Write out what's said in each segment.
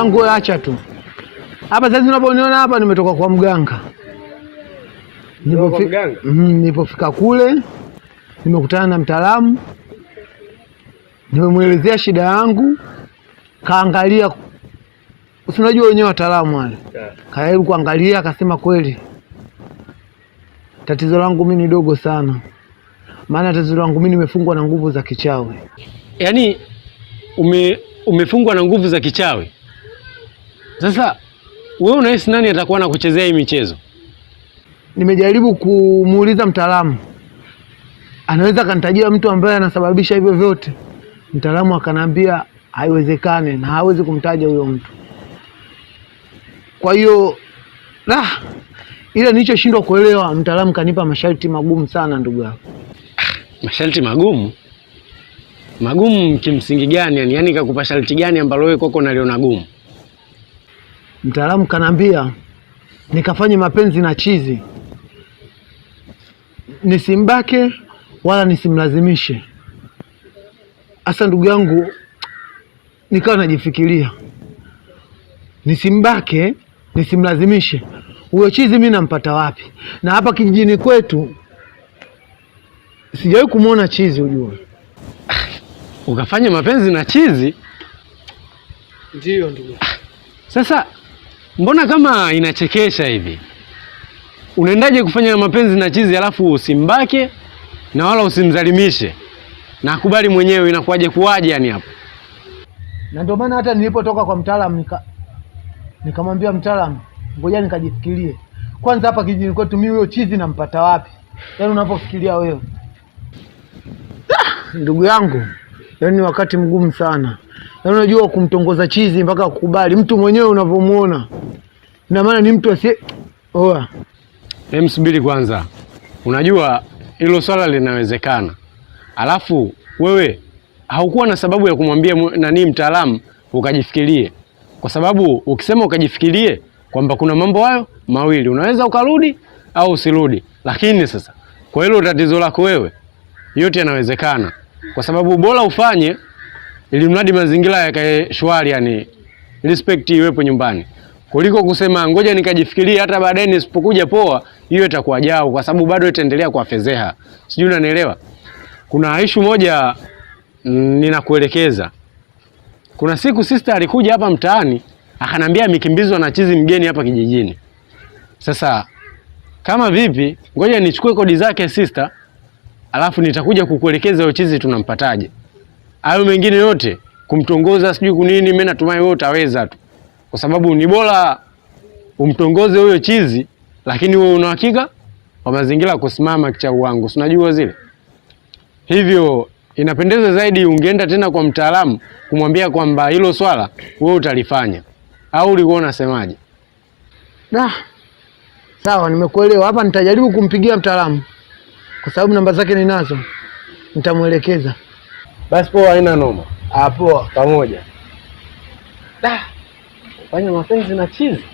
yangu wewe acha tu. Hapa sasa unaponiona hapa nimetoka kwa mganga. Nilipofika kule nimekutana na mtaalamu. Nimemuelezea shida yangu. Kaangalia. Unajua wenyewe wataalamu wale. Kajaribu kuangalia akasema kweli tatizo langu mimi ni dogo sana. Maana tatizo langu mimi nimefungwa na nguvu za kichawi. Yaani umefungwa na nguvu za kichawi? Sasa wewe unahisi nani atakuwa anakuchezea hii michezo? Nimejaribu kumuuliza mtaalamu. Anaweza kanitajia mtu ambaye anasababisha hivyo vyote. Mtaalamu akanambia haiwezekane na hawezi kumtaja huyo mtu. Kwa hiyo ile nilichoshindwa kuelewa, mtaalamu kanipa masharti magumu sana ndugu yako. Masharti magumu? Magumu kimsingi gani? Yaani kakupa sharti gani ambalo wewe kwako unaliona gumu? Mtaalamu kanambia nikafanye mapenzi na chizi. Nisimbake wala nisimlazimishe. Asa ndugu yangu nikawa najifikiria. Nisimbake, nisimlazimishe. Huyo chizi mimi nampata wapi? Na hapa kijijini kwetu sijawahi kumuona chizi ujue. Ukafanya mapenzi na chizi? Ndio ndugu. Sasa mbona kama inachekesha hivi? Unaendaje kufanya mapenzi na chizi alafu usimbake na wala usimzalimishe? Na akubali mwenyewe, inakuwaje kuwaje yani hapo? Na ndio maana hata nilipotoka kwa mtaalamu nikamwambia mtaalamu, ngoja nikajifikirie. Kwanza hapa kijijini kwetu mimi huyo chizi nampata wapi? Yaani unapofikiria wewe. Ndugu yangu, yaani wakati mgumu sana. Yaani unajua kumtongoza chizi mpaka kukubali mtu mwenyewe unavyomuona. Ina maana ni mtu asiye Subiri kwanza. Unajua hilo swala linawezekana. Alafu wewe haukuwa na sababu ya kumwambia nani mtaalamu ukajifikirie. Kwa sababu ukisema ukajifikirie kwamba kuna mambo hayo mawili, unaweza ukarudi au usirudi. Lakini sasa kwa hilo tatizo lako wewe, yote yanawezekana. Kwa sababu bora ufanye ili mradi mazingira yakae shwari, yani respect iwepo nyumbani, kuliko kusema ngoja nikajifikirie hata baadaye nisipokuja poa, hiyo itakuwa jao, kwa sababu bado itaendelea kwa fedheha. Sijui unanielewa? Kuna issue moja ninakuelekeza. Kuna siku sister alikuja hapa mtaani akanambia amekimbizwa na chizi mgeni hapa kijijini. Sasa kama vipi, ngoja nichukue kodi zake sister, alafu nitakuja kukuelekeza hiyo chizi tunampataje. Hayo mengine yote kumtongoza sijui kunini, mimi natumai wewe utaweza tu. Kwa sababu ni bora umtongoze huyo chizi, lakini wewe una hakika wa mazingira kusimama kichau wangu. Si unajua zile. Hivyo inapendeza zaidi ungeenda tena kwa mtaalamu kumwambia kwamba hilo swala wewe utalifanya. Au ulikuwa unasemaje? Sawa, nimekuelewa. Hapa nitajaribu kumpigia mtaalamu. Kwa sababu namba zake ninazo. Nitamuelekeza. Basi poa, haina noma. Poa, pamoja. Fanya mapenzi na chizi?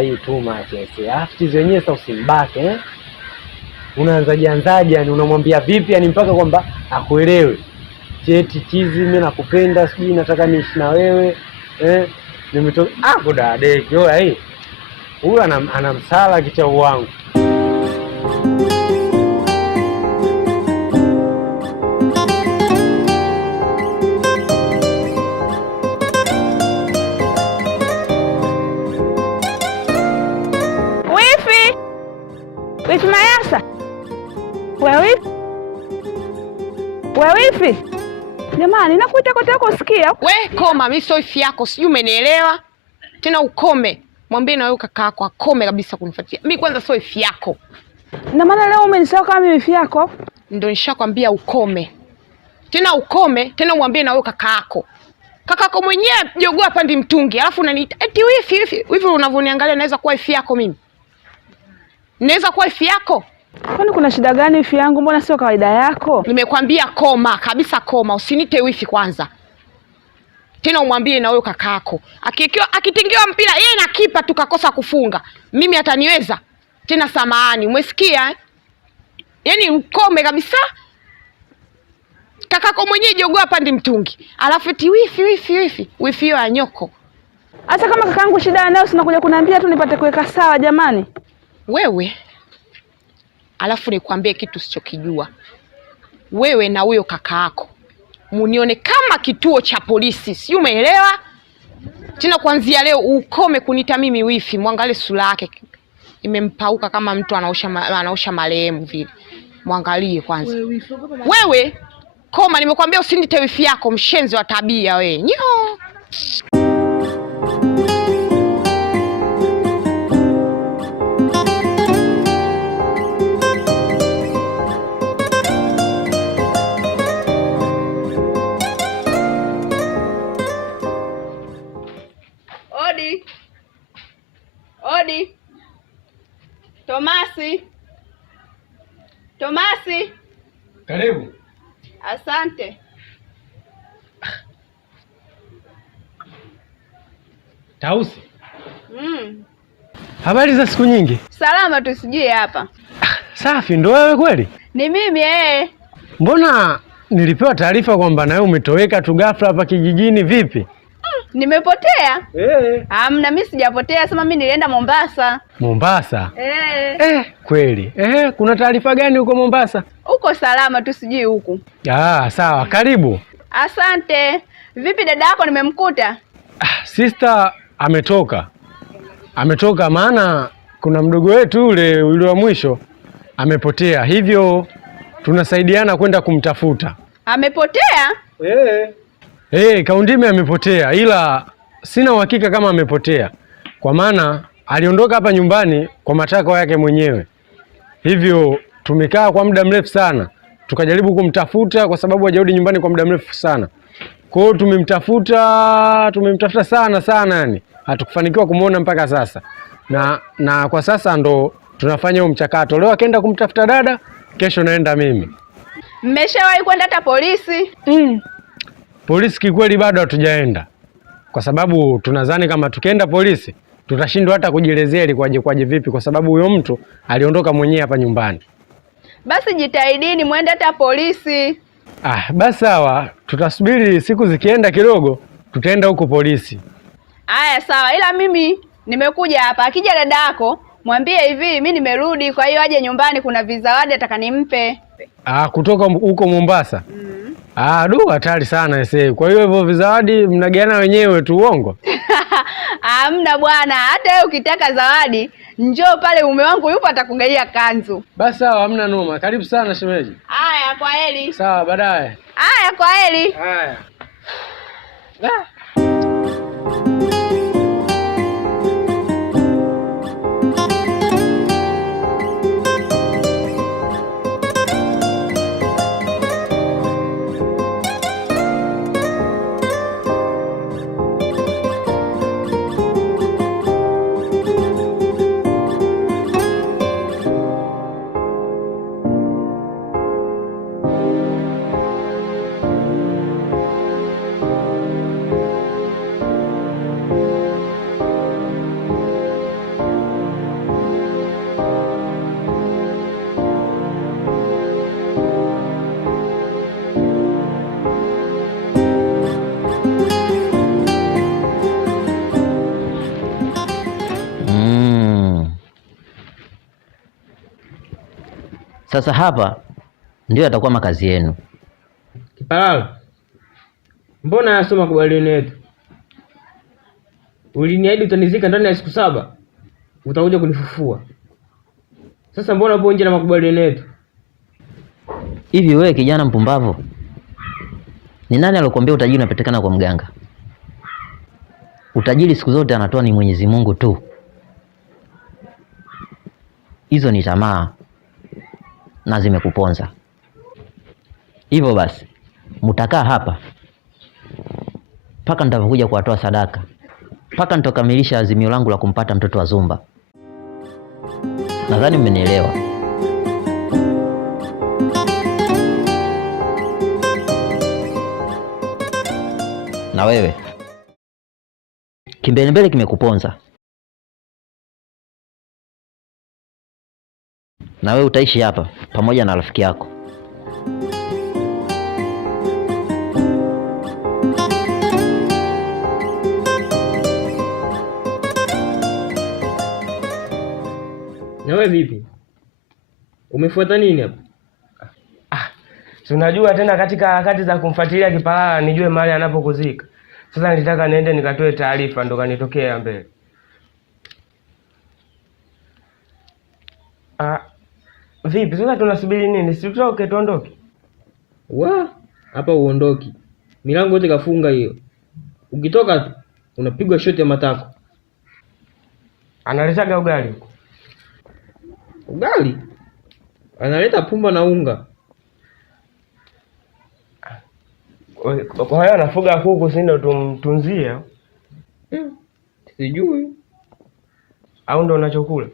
Hii tu machese. Chizi wenyewe sasa usimbake, Unaanzaje yani, unamwambia vipi yani mpaka kwamba akuelewe. Cheti chizi mimi nakupenda, sijui nataka niishi na wewe. Nimetoka hapo dadeki. Oya huyu anamsala kichau wangu. Wifi Mayasa. Wifi. Jamani, nakuita kote yako usikia. We koma, mimi sio wifi yako, sijui umenielewa? Tena ukome. Mwambie na wewe kaka yako akome kabisa kunifuatia. Mimi kwanza sio wifi yako. Na maana leo umenisahau kama mimi wifi yako? Ndio nishakwambia ukome. Tena ukome, tena umwambie na wewe kaka yako. Kaka yako mwenyewe jogoo hapa ndi mtungi, alafu unaniita eti wifi. Wifi unavyoniangalia naweza kuwa wifi yako mimi? Naweza kuwa wifi yako? Kwani kuna shida gani wifi yangu? Mbona sio kawaida yako? Nimekwambia koma, kabisa koma, usinite wifi kwanza. Tena umwambie na wewe kaka yako. Akitingiwa mpira yeye na kipa tukakosa kufunga, mimi ataniweza? Tena samahani, umesikia? Yaani ukome kabisa. Kakako mwenyewe jogoo hapandi mtungi. Alafu eti wifi hiyo ya nyoko. Hata kama kakaangu shida nayo sinakuja kuniambia tu nipate kuweka sawa jamani. Wewe. Alafu nikwambie kitu sichokijua. Wewe na huyo kakaako munione kama kituo cha polisi. Si umeelewa? Tena kuanzia leo ukome kunita mimi wifi. Mwangalie sura yake. Imempauka kama mtu anaosha marehemu vile. Mwangalie kwanza. Wewe koma, nimekwambia usinite wifi yako, mshenzi wa tabia wewe. Nyo. Odi. Tomasi. Karibu. Asante. Tausi. Habari za siku nyingi? Salama tu, sijui hapa. Safi, ndo wewe kweli? Ni mimi Mbona nilipewa taarifa kwamba nawe umetoweka tu ghafla hapa kijijini, vipi? Nimepotea? Hamna, mimi sijapotea, sema mimi nilienda Mombasa. Mombasa? Kweli. Kuna taarifa gani huko Mombasa? Uko salama tu, sijui huku. Sawa, karibu. Asante. Vipi dada yako, nimemkuta? Sister ametoka maana kuna mdogo wetu yule wa mwisho amepotea, hivyo tunasaidiana kwenda kumtafuta. Amepotea? Kaundime amepotea, ila sina uhakika kama amepotea, kwa maana aliondoka hapa nyumbani kwa matakwa yake mwenyewe. Hivyo tumekaa kwa muda mrefu sana, tukajaribu kumtafuta kwa sababu hajarudi nyumbani kwa muda mrefu sana. Kwa hiyo tumemtafuta sana yani. Hatukufanikiwa kumuona mpaka sasa. Na kwa sasa ndo tunafanya huo mchakato. Leo akaenda kumtafuta dada, kesho naenda mimi. Mmeshawahi kwenda hata polisi? Polisi kikweli bado hatujaenda. Kwa sababu tunadhani kama tukienda polisi tutashindwa hata kujielezea ilikuwaje vipi, kwa sababu huyo mtu aliondoka mwenyewe hapa nyumbani. Basi jitahidini muende hata polisi. Basi sawa, tutasubiri siku zikienda kidogo tutaenda huko polisi. Haya sawa, ila mimi nimekuja hapa. Akija dada yako mwambie hivi mimi nimerudi, kwa hiyo aje nyumbani, kuna vizawadi ataka nimpe. Kutoka huko Mombasa? Hatari sana ese. Kwa hiyo hivyo vizawadi mnageana wenyewe tu, uongo? Hamna bwana, hata wewe ukitaka zawadi njoo pale, mume wangu yupo atakugaia kanzu. Basi sawa, hamna noma. Karibu sana shemeji. Haya, kwa heri. Sawa, baadaye. Haya, kwa heri. Haya. Sasa hapa ndio atakuwa makazi yenu. Kipalala, mbona yasoma makubaliano yetu? Uliniahidi utanizika ndani ya siku 7, utakuja kunifufua. Sasa mbona upo nje na makubaliano yetu? Hivi wewe kijana mpumbavu, ni nani alikwambia utajiri unapatikana kwa mganga? Utajiri siku zote anatoa ni Mwenyezi Mungu tu. Hizo ni tamaa na zimekuponza. Hivyo basi mtakaa hapa mpaka nitakuja kuwatoa sadaka, mpaka nitokamilisha azimio langu la kumpata mtoto wa Zumba. Nadhani mmenielewa. Na wewe kimbelembele kimekuponza, na wewe utaishi hapa pamoja na rafiki yako. we vipi? Umefuata nini hapa? Si unajua tena katika harakati za kumfuatilia Kipalala nijue mahali anapokuzika. Sasa nilitaka niende nikatoe taarifa ndo kanitokea mbele. Vipi sasa tunasubiri nini? Si tutoke tuondoke? Hapa uondoki. Milango yote kafunga hiyo. Ukitoka tu unapigwa shoti ya matako. Analetaga ugali huko. Ugali? Analeta pumba na unga. Kwa hiyo anafuga kuku si ndo tumtunzie? Sijui. Au ndo unachokula?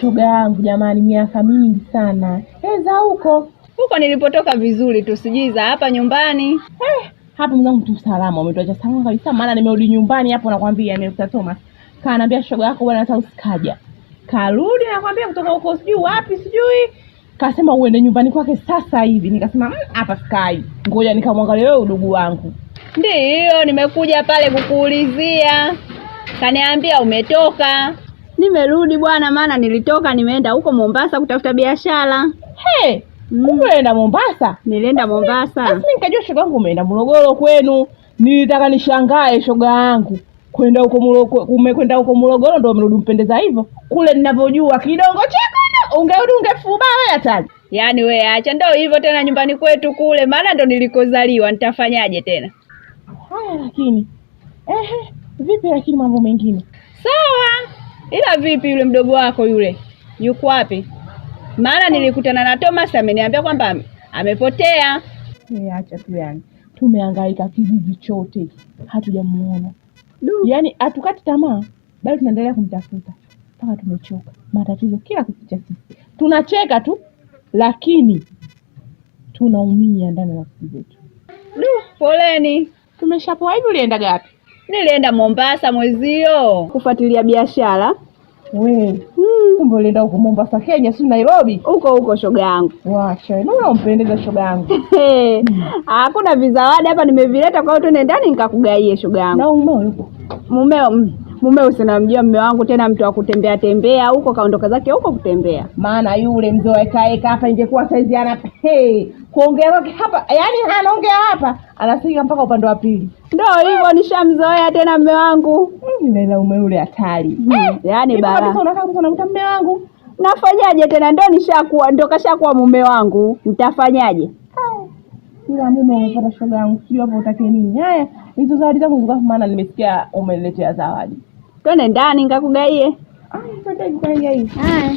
Shoga yangu jamani, miaka mingi sana. Za huko nilipotoka vizuri tu, sijui za hapa nyumbani. Hapo mzangu tu salama, umetuacha salama kabisa, maana nimerudi nyumbani hapo nakwambia, nimekuta Thomas. Kaanambia shoga yako bwana hata usikaja. Karudi nakwambia kutoka huko sijui wapi sijui. Kasema uende nyumbani kwake sasa hivi. Nikasema hapa sikai. Ngoja nikamwangalie wewe udugu wangu. Ndio, nimekuja pale kukuulizia. Kaniambia umetoka. Nimerudi bwana, maana nilitoka nimeenda huko Mombasa kutafuta biashara. Umeenda Mombasa? Nilienda Mombasa. Sasa nikajua shoga yangu umeenda Morogoro kwenu. Nilitaka nishangae shoga yangu. Kwenda huko Morogoro, umekwenda huko Morogoro ndio umerudi mpendeza hivyo. Kule ninavyojua kidongo chako ungerudi ungefuba wewe hatari. Yaani wewe acha ndio hivyo tena nyumbani kwetu kule, maana ndo nilikozaliwa, nitafanyaje tena? Haya lakini vipi lakini mambo mengine? Sawa. Ila vipi yule mdogo wako yule? Yuko wapi? Maana nilikutana na Thomas ameniambia kwamba amepotea. Acha tu yani. Tumehangaika kijiji chote hatujamuona. Yaani hatukati tamaa, bado tunaendelea kumtafuta. Mpaka tumechoka. Matatizo kila kukicha sisi. Tunacheka tu lakini tunaumia ndani ya nafsi zetu. Poleni. Tumeshapoa. Hivi ulienda gapi? Nilienda Mombasa mwezio kufuatilia biashara. We. Kumbe ulienda huko Mombasa Kenya, si Nairobi? Huko shoga yangu. Washa, mbona umpendeza shoga yangu? Hakuna vizawadi hapa nimevileta, kwa hiyo twende ndani nikakugaie shoga yangu. Na umeo yuko? Mumeo usinamjua mume wangu tena, mtu wa kutembea tembea huko, kaondoka zake huko kutembea. Maana yule mzee kaeka hapa ingekuwa saizi ana kuongea wake hapa, yani anaongea hapa anafika mpaka upande wa pili. Ndio hivyo nishamzoea tena mume wangu. Lela mume yule hatari. Yaani bara. Unataka kusema mume wangu? Nafanyaje tena, ndio kashakuwa mume wangu. Nitafanyaje? Ila mume umepata shoga yangu, sio hapo utake nini? Haya, hizo zawadi zangu ziko, maana nimesikia umeletea zawadi. Twende ndani nikakugaie. Twende nikakugaie. Haya.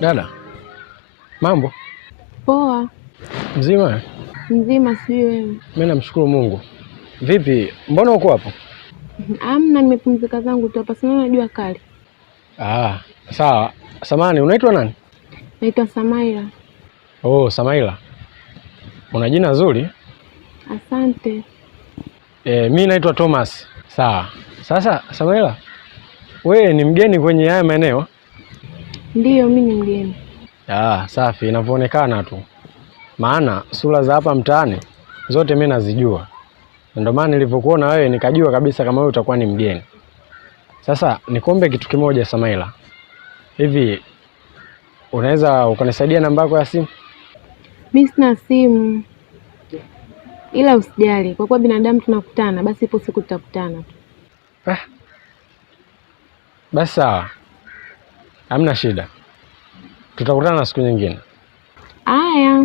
Dada, mambo? Poa. Mzima? Mzima, sijui wewe? Mimi namshukuru Mungu. Vipi, mbona uko hapo? Amna, nimepumzika zangu tu hapa, sina najua kali. Sawa. Samani, unaitwa nani? Naitwa Samaila. Oh, Samaila. Una jina zuri. Asante. Mimi naitwa Thomas. Sawa. Sasa Samaila, wewe ni mgeni kwenye haya maeneo? Ndiyo, mimi ni mgeni. Safi, inavyoonekana tu. Maana sura za hapa mtaani zote mimi nazijua. Ndio maana nilivyokuona wewe nikajua kabisa kama wewe utakuwa ni mgeni. Sasa nikuombe kitu kimoja Samaila. Hivi unaweza ukanisaidia namba yako ya simu? Mimi sina simu. Ila usijali, kwa kuwa binadamu tunakutana, basi ipo siku tutakutana tu. Basi sawa. Hamna shida. Tutakutana siku nyingine. Aya.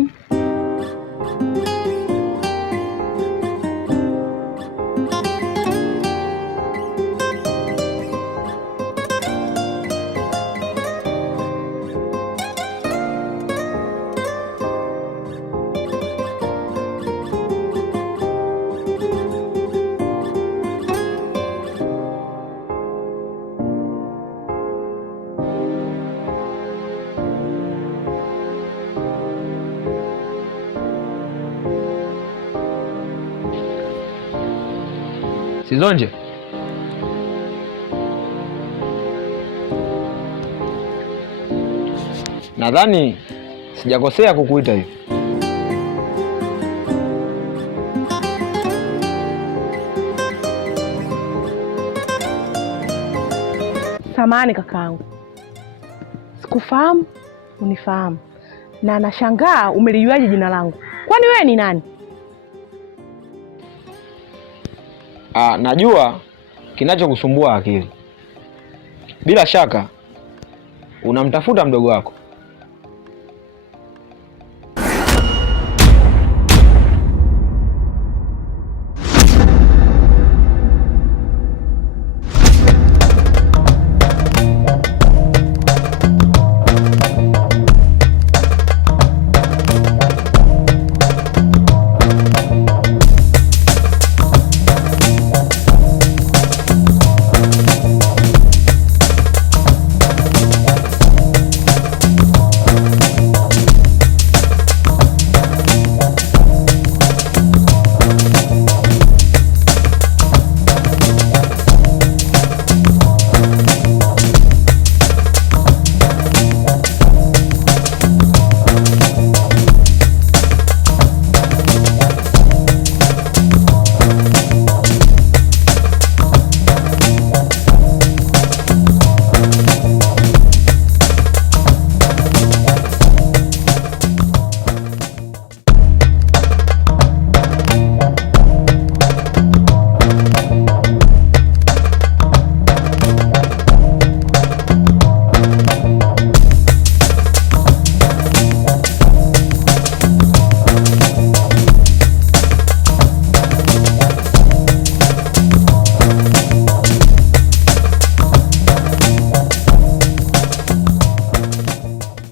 Sizonje. Nadhani sijakosea kukuita hivi. Samahani kakaangu. Sikufahamu, unifahamu. Na nashangaa umelijuaje jina langu. Kwani wewe ni nani? Najua kinachokusumbua akili. Bila shaka unamtafuta mdogo wako.